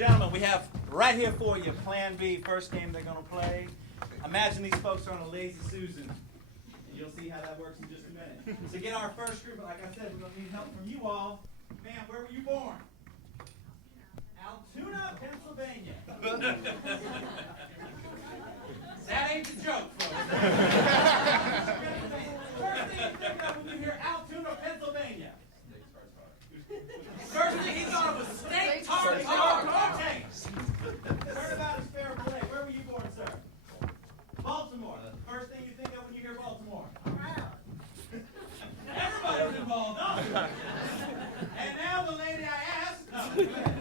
Gentlemen, we have right here for you Plan B, first game they're going to play. Imagine these folks are on a Lazy Susan. And you'll see how that works in just a minute. To get our first group, like I said, we're going to need help from you all. Ma'am, where were you born? Altoona, Pennsylvania. That ain't the joke, folks. First thing you think of when you hear Altoona, Pennsylvania. First thing he thought of was steak tartare. Okay. Heard about his fair play. Where were you born, sir? Baltimore. First thing you think of when you hear Baltimore? Everybody was involved, no? And now the lady I asked. No, go ahead.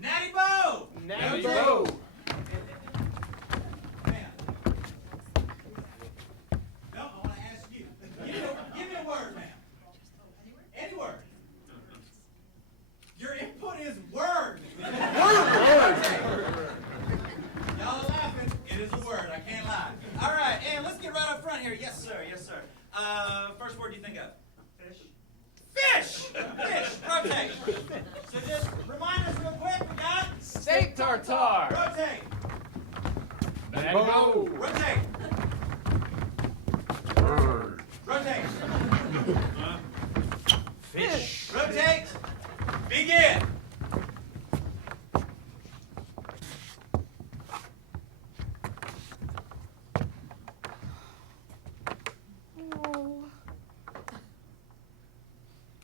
Natty Bo. Natty Bo. Ma'am. No, I want to ask you. Give me a word, ma'am. Any word. Your input is word. Y'all are laughing. It is a word. I can't lie. All right, and let's get right up front here. Yes, sir. Yes, sir. First word you think of? Fish. Fish. Fish. Rotate. So just remind us real quick. We got Steak tartare. rotate. Natty Bo. Rotate. Bird. Rotate. Fish. Rotate. Begin. Oh.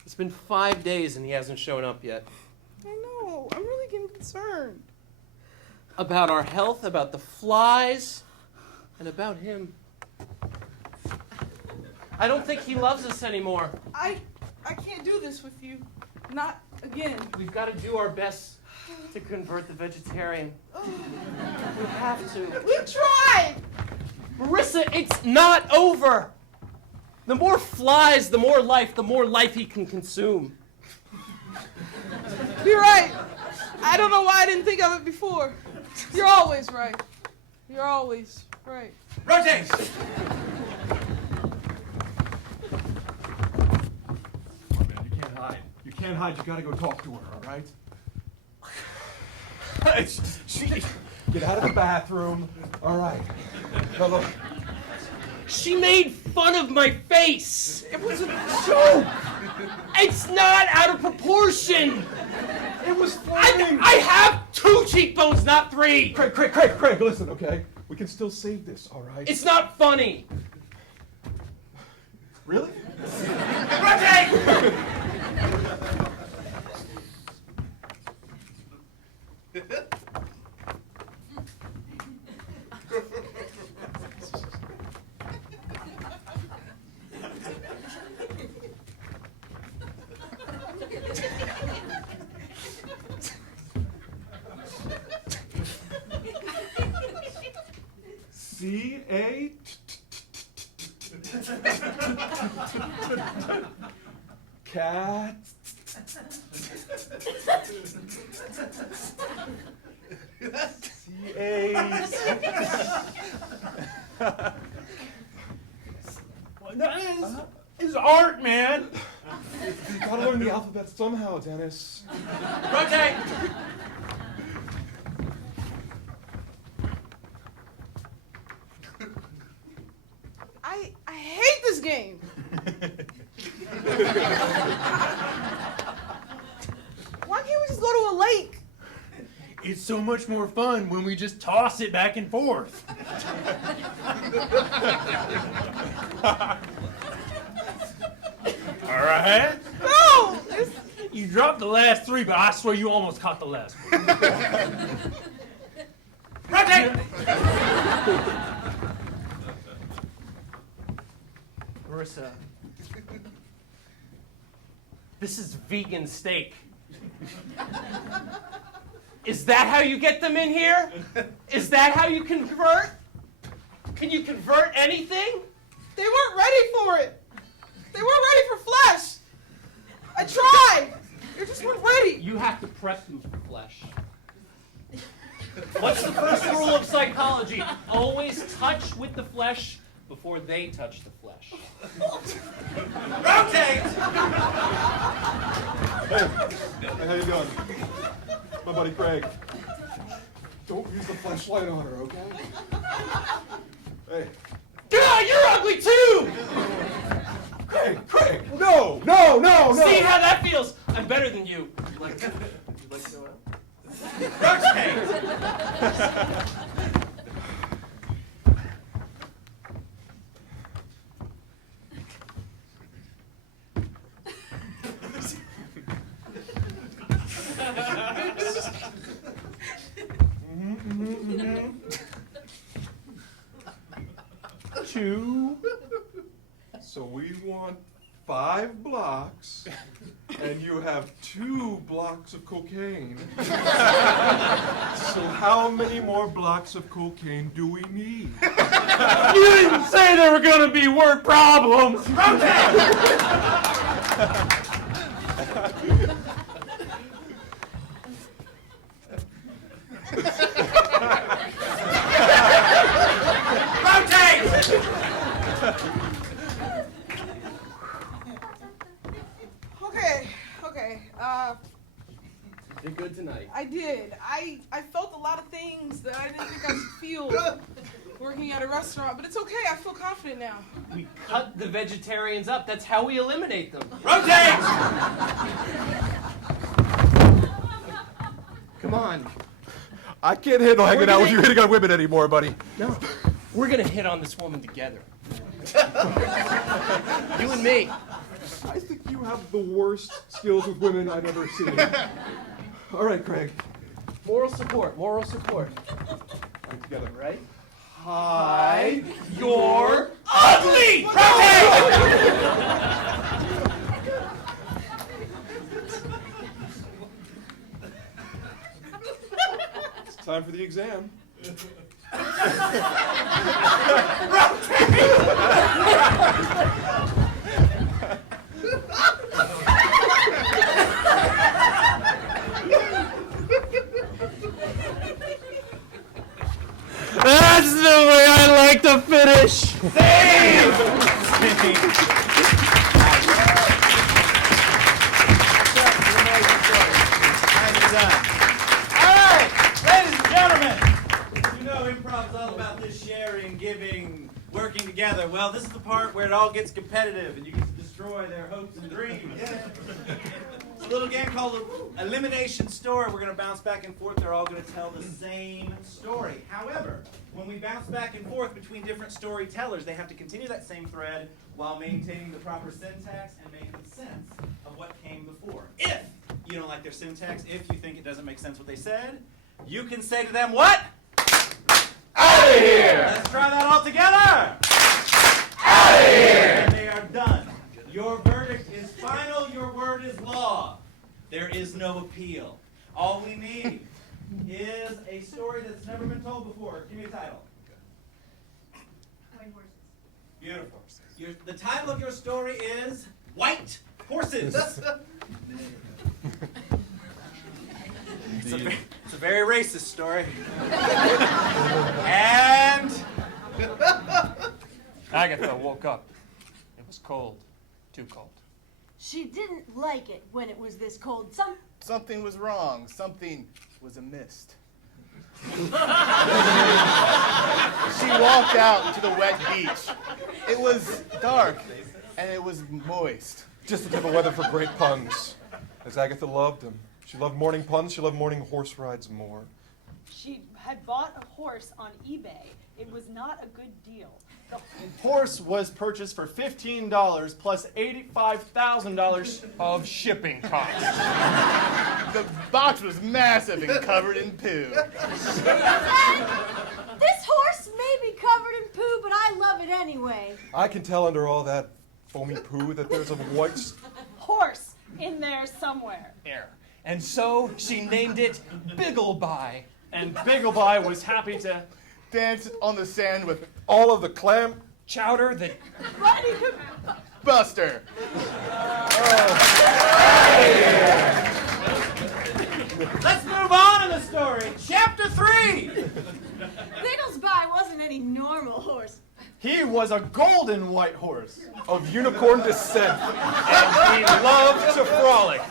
It's been 5 days and he hasn't shown up yet. I know. I'm really getting concerned. About our health, about the flies, and about him. I don't think he loves us anymore. I can't do this with you. Not again. We've got to do our best to convert the vegetarian. We have to. We've tried! Marissa, it's not over. The more flies, the more life he can consume. You're right. I don't know why I didn't think of it before. You're always right. You're always right. Rotate. Man, you can't hide. You can't hide. You gotta go talk to her, all right? Get out of the bathroom. All right. Now look. She made fun of my face. It was a joke. It's not out of proportion. It was funny. I have 2 cheekbones, not 3. Craig, listen, okay? We can still save this, all right? It's not funny. Really? Rotate. C-A... Cat... C-A... That is art, man. You gotta learn the alphabet somehow, Dennis. Rotate. I hate this game. Why can't we just go to a lake? It's so much more fun when we just toss it back and forth. All right? No! You dropped the last 3, but I swear you almost caught the last one. Rotate. Marissa, this is vegan steak. Is that how you get them in here? Is that how you convert? Can you convert anything? They weren't ready for it. They weren't ready for flesh. I tried. They just weren't ready. You have to prep them for flesh. What's the first rule of psychology? Always touch with the flesh before they touch the flesh. Rotate. Hey, how you doing? My buddy Craig. Don't use the flashlight on her, okay? Hey. God, you're ugly too! Craig! No! See how that feels? I'm better than you. Would you like to go out? Rotate! Two. So we want 5 blocks, and you have 2 blocks of cocaine. So how many more blocks of cocaine do we need? You didn't say there were gonna be word problems! Okay. You did good tonight. I did. I felt a lot of things that I didn't think I should feel working at a restaurant, but it's okay. I feel confident now. We cut the vegetarians up. That's how we eliminate them. Rotate! Come on. I can't handle hanging out with you hitting on women anymore, buddy. No. We're gonna hit on this woman together. You and me. I think you have the worst skills with women I've ever seen. All right, Craig. Moral support. Moral support. All right, together. Right? Hi. You're ugly! It's time for the exam. That's the way I like to finish. Ladies and gentlemen, you know improv is all about this sharing, giving, working together. Well, this is the part where it all gets competitive and you get to destroy their hopes and dreams. It's a little game called Elimination Story. We're going to bounce back and forth. They're all going to tell the same story. However, when we bounce back and forth between different storytellers, they have to continue that same thread while maintaining the proper syntax and making sense of what came before. If you don't like their syntax, if you think it doesn't make sense what they said, you can say to them, what? Out of here! Let's try that all together! Out of here! And they are done. Your verdict is final. Your word is law. There is no appeal. All we need is a story that's never been told before. Give me a title. White horses. Beautiful. The title of your story is White Horses. It's a very racist story. And Agatha woke up. It was cold. Too cold. She didn't like it when it was this cold. Something was wrong. Something was amiss. She walked out to the wet beach. It was dark, and it was moist. Just the type of weather for great puns. As Agatha loved them. She loved morning puns. She loved morning horse rides more. She had bought a horse on eBay. It was not a good deal. The Horse was purchased for $15 plus $85,000 of shipping costs. The box was massive and covered in poo. This horse may be covered in poo, but I love it anyway. I can tell under all that foamy poo that there's a white... horse in there somewhere. Air. And so she named it Biggleby. And Biggleby was happy to Dance on the sand with all of the clam... Chowder that Ready to... Buster. let's move on in the story. Chapter 3. Bigglesby wasn't any normal horse. he was a golden white horse. of unicorn descent. And he loved to frolic.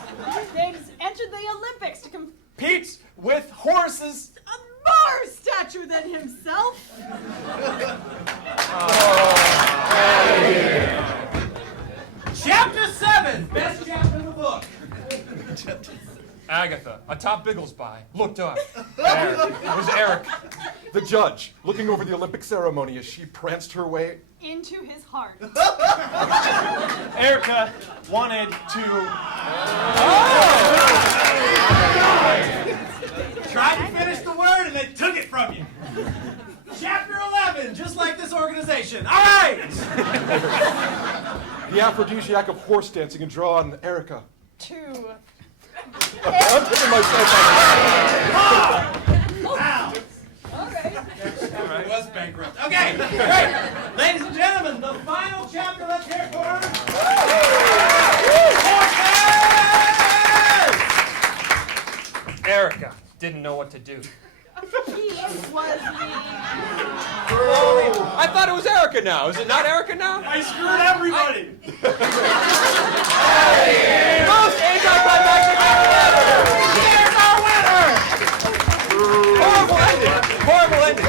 They entered the Olympics to compete Pete Agatha, atop Bigglesby, looked up. There was Eric. The judge, looking over the Olympic ceremony as she pranced her way. Into his heart. Erica wanted to. Tried to finish the word and they took it from you. Chapter 11, just like this organization. All right! The aphrodisiac of horse dancing and draw on Erica. To. I'm putting myself Wow! It was bankrupt. Okay, great. Ladies and gentlemen, the final chapter. Let's hear it for horses! Erica didn't know what to do. He was the. I thought it was Erica now. Is it not Erica now? I screwed everybody. Most anticlimactic Horrible ending.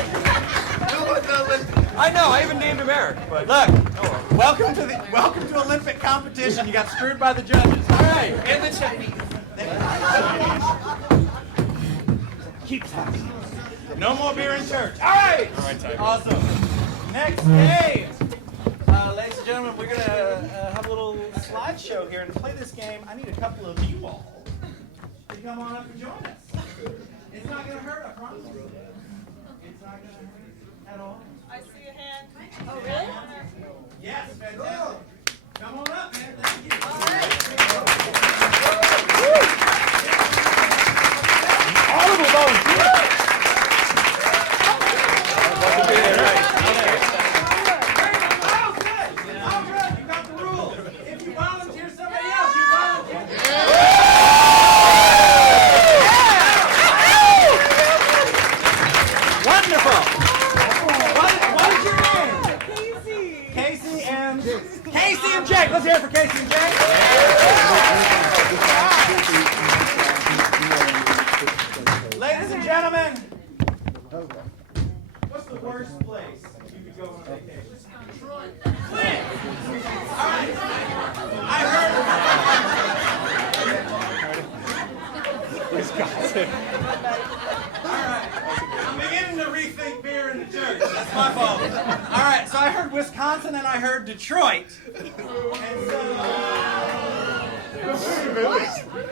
I know. I even named him Eric. But Look, welcome to Olympic competition. You got screwed by the judges. All right, and the Chinese. Keep talking. No more beer in church. All right. All right, Tiger. Awesome. Next game. Ladies and gentlemen, we're going to have a little slideshow here. And to play this game, I need a couple of you all to come on up and join us. It's not going to hurt, I promise. It's not going to hurt at all. I see a hand. Oh, really? Yes, fantastic. Come on up, man. Thank you. All of them volunteered. Oh, good. You got the rules. If you volunteer somebody else, you volunteer. Wonderful. What is your name? Casey and Jake. Let's hear it for Casey and Jake. Ladies and gentlemen, what's the worst place you could go on vacation? Detroit. Flint. All right. I heard. Wisconsin. All right. I'm beginning to rethink beer in the church. That's my fault. All right. So I heard Wisconsin and I heard Detroit. And so.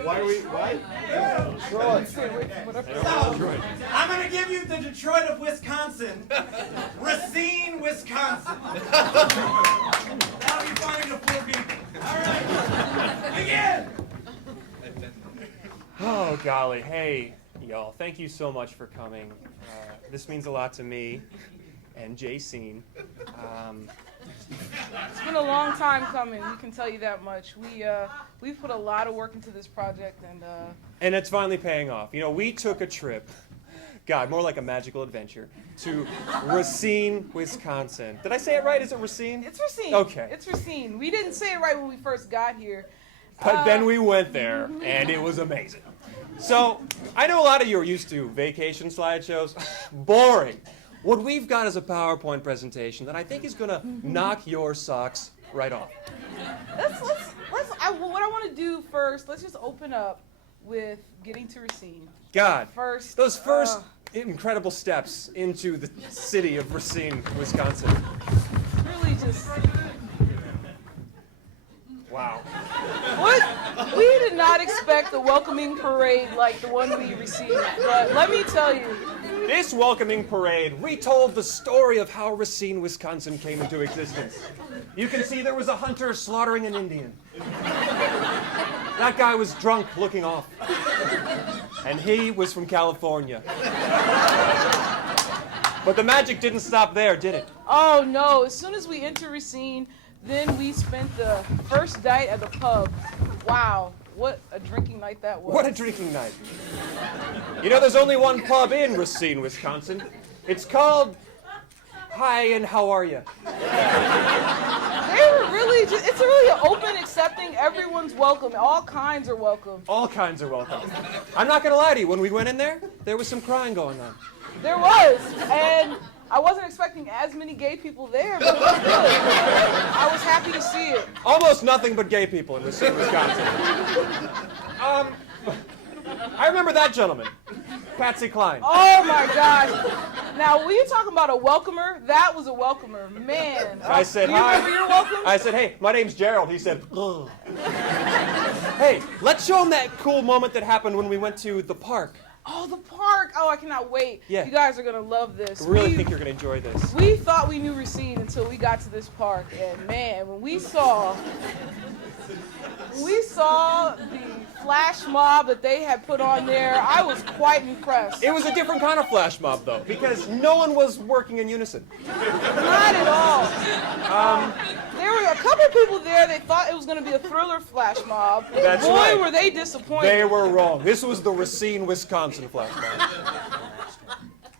Why are we? Why? So, I'm going to give you the Detroit of Wisconsin. Racine, Wisconsin. That'll be funny to 4 people. All right. Begin. Oh, golly. Hey, y'all. Thank you so much for coming. This means a lot to me and Jacene. It's been a long time coming. We can tell you that much. We've put a lot of work into this project, And it's finally paying off. You know, we took a trip, God, more like a magical adventure, to Racine, Wisconsin. Did I say it right? Is it Racine? it's Racine. Okay. It's Racine. We didn't say it right when we first got here. But then we went there, and it was amazing. So, I know a lot of you are used to vacation slideshows. Boring. What we've got is a PowerPoint presentation that I think is going to knock your socks right off. What I want to do first, let's just open up with getting to Racine. God, First, those first incredible steps into the city of Racine, Wisconsin. really just... Wow. What? We did not expect a welcoming parade like the one we received. But let me tell you, This welcoming parade retold the story of how Racine, Wisconsin came into existence. You can see there was a hunter slaughtering an Indian. That guy was drunk looking off. And he was from California. But the magic didn't stop there, did it? oh no, as soon as we enter Racine, then we spent the first night at the pub. Wow, what a drinking night that was. What a drinking night. You know, there's only one pub in Racine, Wisconsin. It's called Hi and How Are Ya? They were really just, it's really open, accepting, everyone's welcome. All kinds are welcome. All kinds are welcome. I'm not gonna lie to you, when we went in there was some crying going on. There was, and I wasn't expecting as many gay people there, but it was good. I was happy to see it. Almost nothing but gay people in Racine, Wisconsin. remember that gentleman, Patsy Cline. Oh my gosh. Now, when you're talking about a welcomer, that was a welcomer. Man. I said, do you hi. remember your welcome? I said, hey, my name's Gerald. He said, ugh. Hey, let's show him that cool moment that happened when we went to the park. Oh, the park. Oh, I cannot wait. Yeah. You guys are going to love this. I really think you're going to enjoy this. We thought we knew Racine until we got to this park. And man, when we saw the flash mob that they had put on there, I was quite impressed. It was a different kind of flash mob, though, because no one was working in unison. Not at all. There were a couple of people there, they thought it was going to be a Thriller flash mob. That's Boy, right. were they disappointed. They were wrong. This was the Racine, Wisconsin flash mob.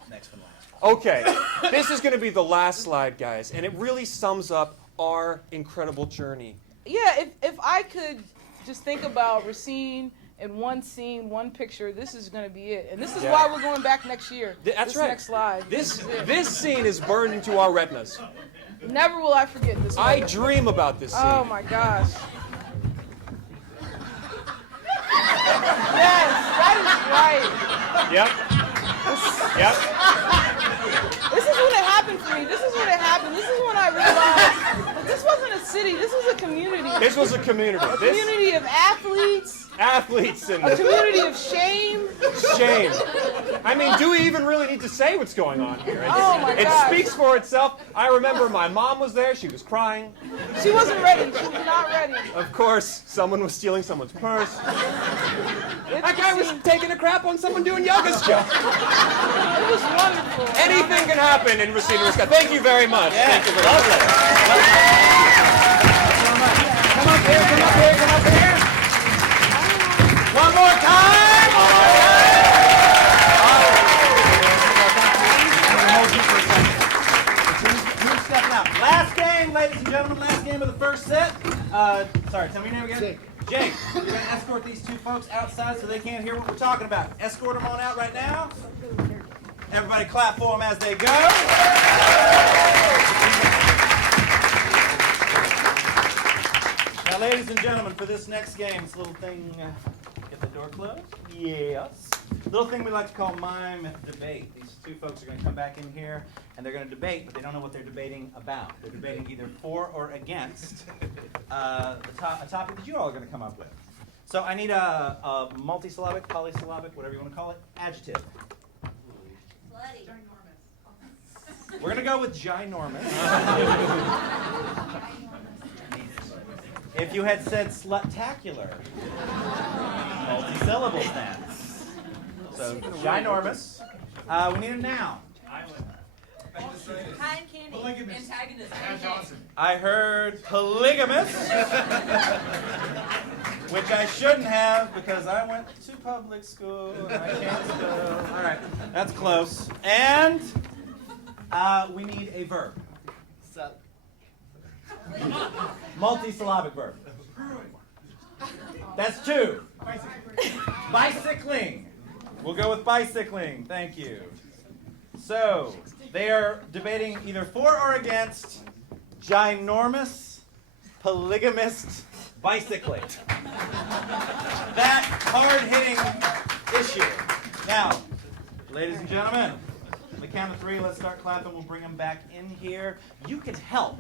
Next one, last. Okay, this is going to be the last slide, guys, and it really sums up our incredible journey. Yeah, if I could just think about Racine in one scene, one picture, this is going to be it. And this is why we're going back next year. That's this right. Next slide. This scene is burned into our retinas. Never will I forget this one. I dream about this scene. Oh my gosh. Yes, that is right. Yep. Yep. This is when it happened for me. This is when it happened. This is when I realized that this wasn't a city. This was a community. This was a community. A community of athletes. Athletes and A community of shame. shame. I mean, do we even really need to say what's going on here? Oh my It gosh. speaks for itself. I remember my mom was there. She was crying. She wasn't ready. She was not ready. Of course, someone was stealing someone's purse. It That guy was taking a crap on someone doing yoga still. was wonderful. Anything can happen in Racine, Wisconsin. Thank you very much. Thank you very much. Come up here, come up here, come up here. One more time. One more Who's stepping out? Last game, ladies and gentlemen, last game of the first set. Sorry, tell me your name again. Jake, you're going to escort these two folks outside so they can't hear what we're talking about. Escort them on out right now. Everybody clap for them as they go. Now, ladies and gentlemen, for this next game, this little thing, get the door closed. Yes. Little thing we like to call mime debate. These two folks are going to come back in here and they're going to debate, but they don't know what they're debating about. They're debating either for or against a topic that you all are going to come up with. So I need a multisyllabic, polysyllabic, whatever you want to call it, adjective. Bloody. We're going to go with ginormous. If you had said slutacular, multi-syllables then. So, ginormous. We need a noun. Kind candy. Antagonist. I heard polygamous, which I shouldn't have because I went to public school and I can't spell. All right, that's close. And we need a verb. Multisyllabic verb. That's two. Bicycling. We'll go with bicycling. Thank you. So, they are debating either for or against ginormous, polygamist, bicycling. That hard-hitting issue. Now, ladies and gentlemen, on the count of three, let's start clapping. We'll bring them back in here. You can help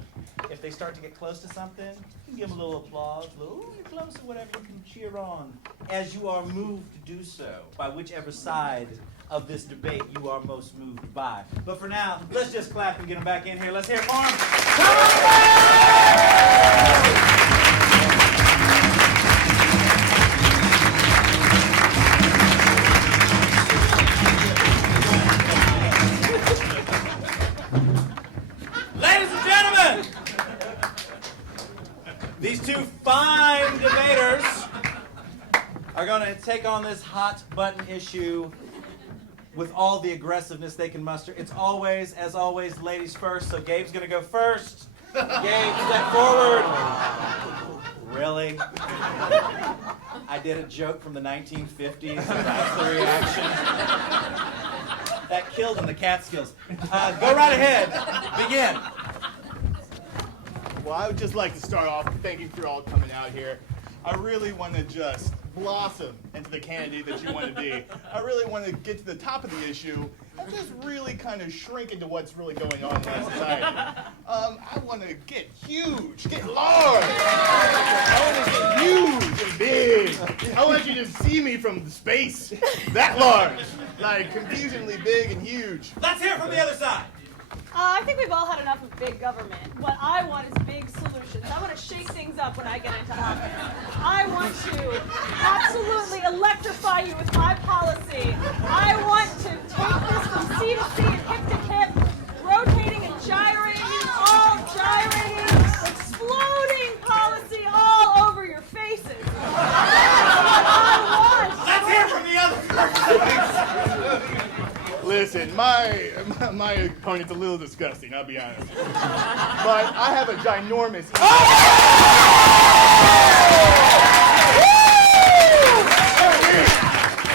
if they start to get close to something. You can give them a little applause, a little, ooh, you're close or whatever. You can cheer on as you are moved to do so by whichever side of this debate you are most moved by. But for now, let's just clap and get them back in here. Let's hear it for them. Come on Ladies and gentlemen, these two fine debaters are going to take on this hot button issue with all the aggressiveness they can muster. It's always, as always, ladies first, so Gabe's going to go first. Gabe, step forward. Really? I did a joke from the 1950s, and that's the reaction. That killed in the Catskills. Go right ahead. Begin. Well, I would just like to start off with thank you for all coming out here. I really want to just blossom into the candidate that you want to be. I really want to get to the top of the issue and just really kind of shrink into what's really going on in our society. I want to get huge, get large. I want to get huge and big. I want you to see me from space, that large, like confusingly big and huge. Let's hear it from the other side. I think we've all had enough of big government. What I want is big solutions. I want to shake things up when I get into office. I want to absolutely electrify you with my policy. I want to take this from sea to sea and hip to hip, rotating and gyrating, all gyrating, exploding policy all over your faces. That's what I want. Let's hear it from the other person. Listen, my opponent's a little disgusting, I'll be honest. But I have a ginormous...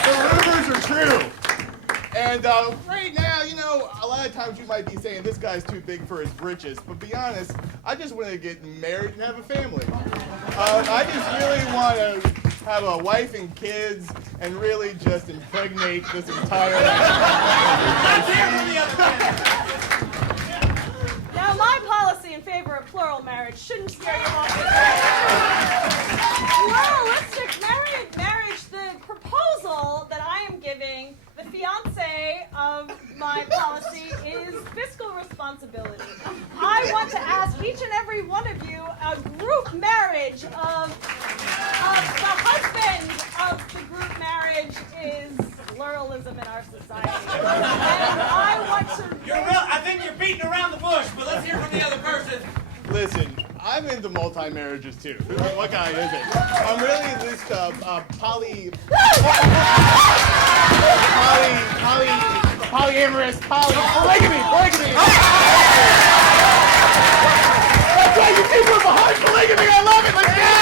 The rumors are true. And right now, you know, a lot of times you might be saying this guy's too big for his britches, but be honest, I just want to get married and have a family. I just really want to have a wife and kids and really just impregnate this entire... Let's hear it from the other side. Now, my policy in favor of plural marriage shouldn't scare you off. Pluralistic marriage, the proposal that I am giving, the fiance of my policy, is fiscal responsibility. I want to ask each and every one of you a group marriage of the husband of the group marriage is pluralism in our society. And I want to... I think you're beating around the bush, but let's hear from the other person. Listen, I'm into multi-marriages too. What guy is it? I'm really this polyamorous, polygamy. That's why you people are behind polygamy. I love it. Let's get it.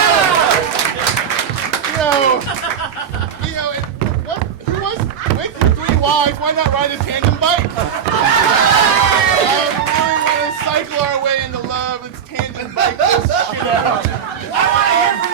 Who wants with 3 wives? Why not ride a tandem bike? We want to cycle our way into love. Let's tandem bike this shit out. I want to hear from